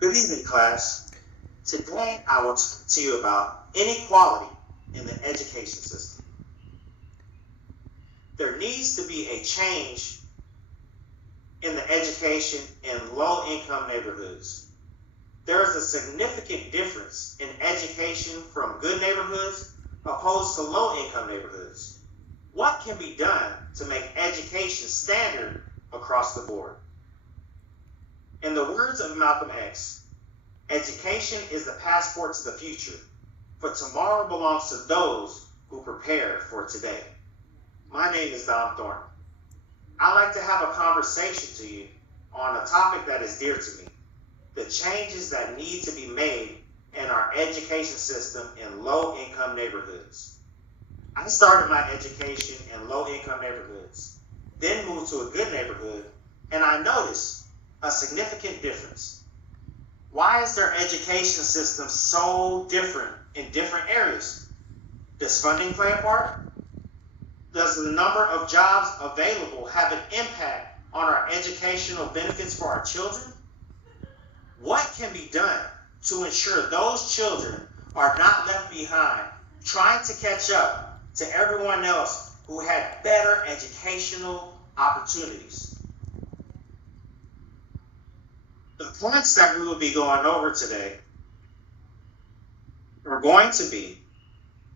Good evening, class. Today I will talk to you about inequality in the education system. There needs to be a change in the education in low-income neighborhoods. There is a significant difference in education from good neighborhoods opposed to low-income neighborhoods. What can be done to make education standard across the board? In the words of Malcolm X, education is the passport to the future, for tomorrow belongs to those who prepare for today. My name is Don Thornton. I'd like to have a conversation to you on a topic that is dear to me, the changes that need to be made in our education system in low-income neighborhoods. I started my education in low-income neighborhoods, then moved to a good neighborhood, and I noticed a significant difference. Why is their education system so different in different areas? Does funding play a part? Does the number of jobs available have an impact on our educational benefits for our children? What can be done to ensure those children are not left behind, trying to catch up to everyone else who had better educational opportunities? The points that we will be going over today are going to be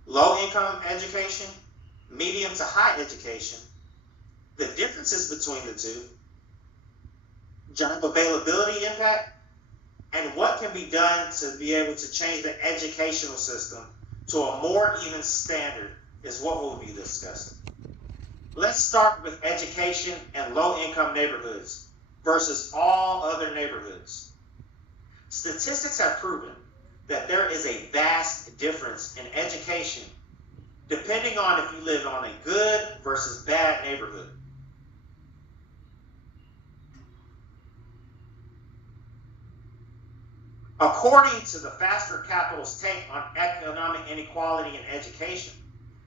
low-income education, medium to high education, the differences between the two, job availability impact, and what can be done to be able to change the educational system to a more even standard is what we'll be discussing. Let's start with education in low-income neighborhoods versus all other neighborhoods. Statistics have proven that there is a vast difference in education depending on if you live on a good versus bad neighborhood. According to the Faster Capital's take on economic inequality in education,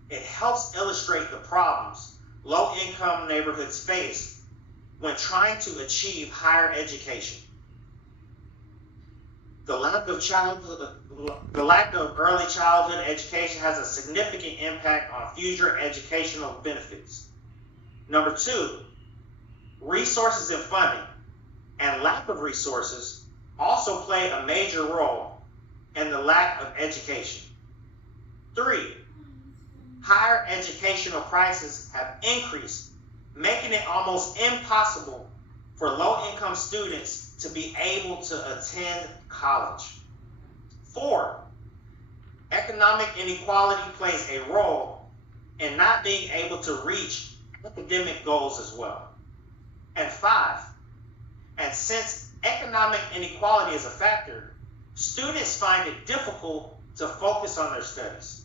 it helps illustrate the problems low-income neighborhoods face when trying to achieve higher education. The lack of early childhood education has a significant impact on future educational benefits. Number two, resources and funding and lack of resources also play a major role in the lack of education. Three, higher educational prices have increased, making it almost impossible for low-income students to be able to attend college. Four, economic inequality plays a role in not being able to reach academic goals as well. And five, and since economic inequality is a factor, students find it difficult to focus on their studies.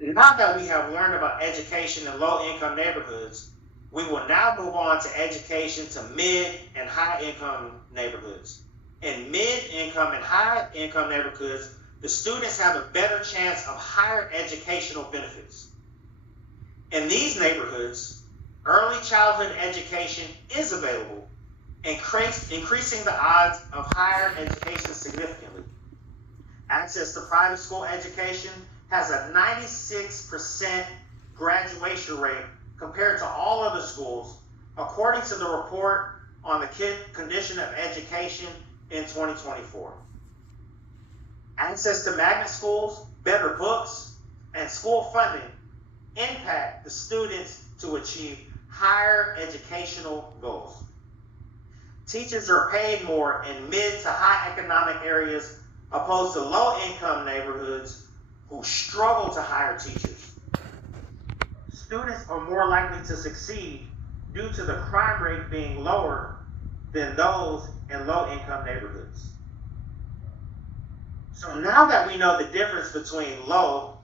Now that we have learned about education in low-income neighborhoods, we will now move on to education to mid and high-income neighborhoods. In mid-income and high-income neighborhoods, the students have a better chance of higher educational benefits. In these neighborhoods, early childhood education is available, increasing the odds of higher education significantly. Access to private school education has a 96% graduation rate compared to all other schools, according to the report on the condition of education in 2024. Access to magnet schools, better books, and school funding impact the students to achieve higher educational goals. Teachers are paid more in mid to high economic areas opposed to low-income neighborhoods who struggle to hire teachers. Students are more likely to succeed due to the crime rate being lower than those in low-income neighborhoods. So now that we know the difference between low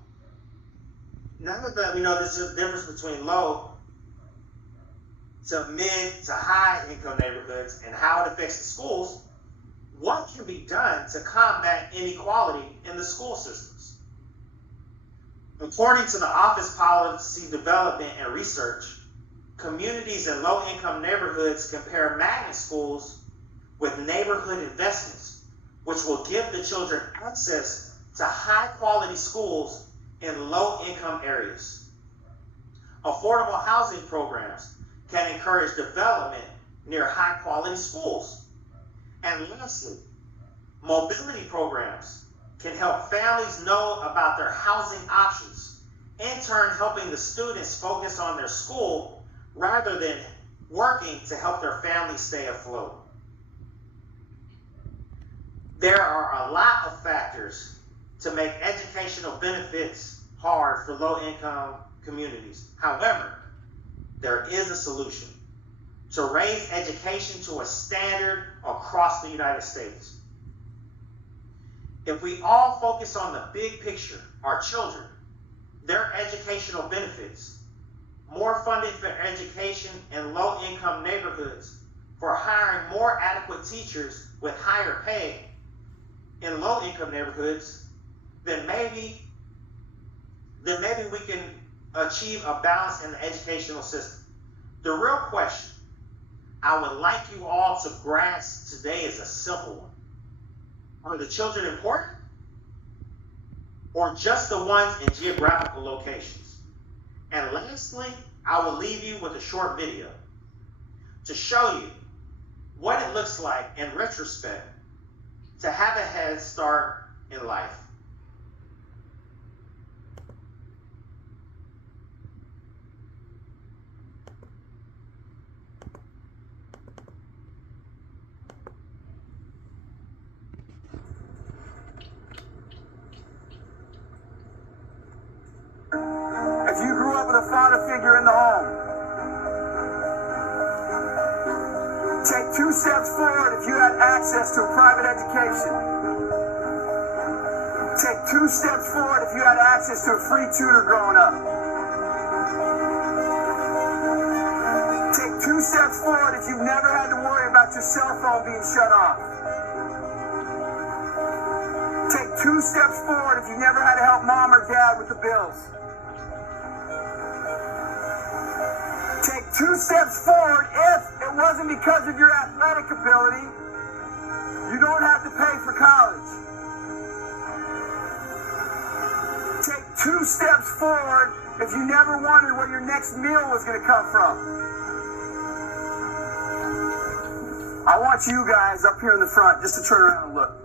to mid to high income neighborhoods and how it affects the schools, what can be done to combat inequality in the school systems? According to the Office Policy Development and Research, communities in low-income neighborhoods can pair magnet schools with neighborhood investments, which will give the children access to high-quality schools in low-income areas. Affordable housing programs can encourage development near high-quality schools. And lastly, mobility programs can help families know about their housing options, in turn helping the students focus on their school rather than working to help their family stay afloat. There are a lot of factors to make educational benefits hard for low-income communities. However, there is a solution: to raise education to a standard across the United States. If we all focus on the big picture, our children, their educational benefits, more funding for education in low-income neighborhoods, for hiring more adequate teachers with higher pay in low-income neighborhoods, then maybe we can achieve a balance in the educational system. The real question I would like you all to grasp today is a simple one. Are the children important, or just the ones in geographical locations? And lastly, I will leave you with a short video to show you what it looks like in retrospect to have a head start in life. If you grew up with a father figure in the home, take 2 steps forward if you had access to a private education. Take 2 steps forward if you had access to a free tutor growing up. Take 2 steps forward if you've never had to worry about your cell phone being shut off. Take 2 steps forward if you've never had to help mom or dad with the bills. Take 2 steps forward if it wasn't because of your athletic ability. You don't have to pay for college. Take 2 steps forward if you never wondered where your next meal was going to come from. I want you guys up here in the front just to turn around and look.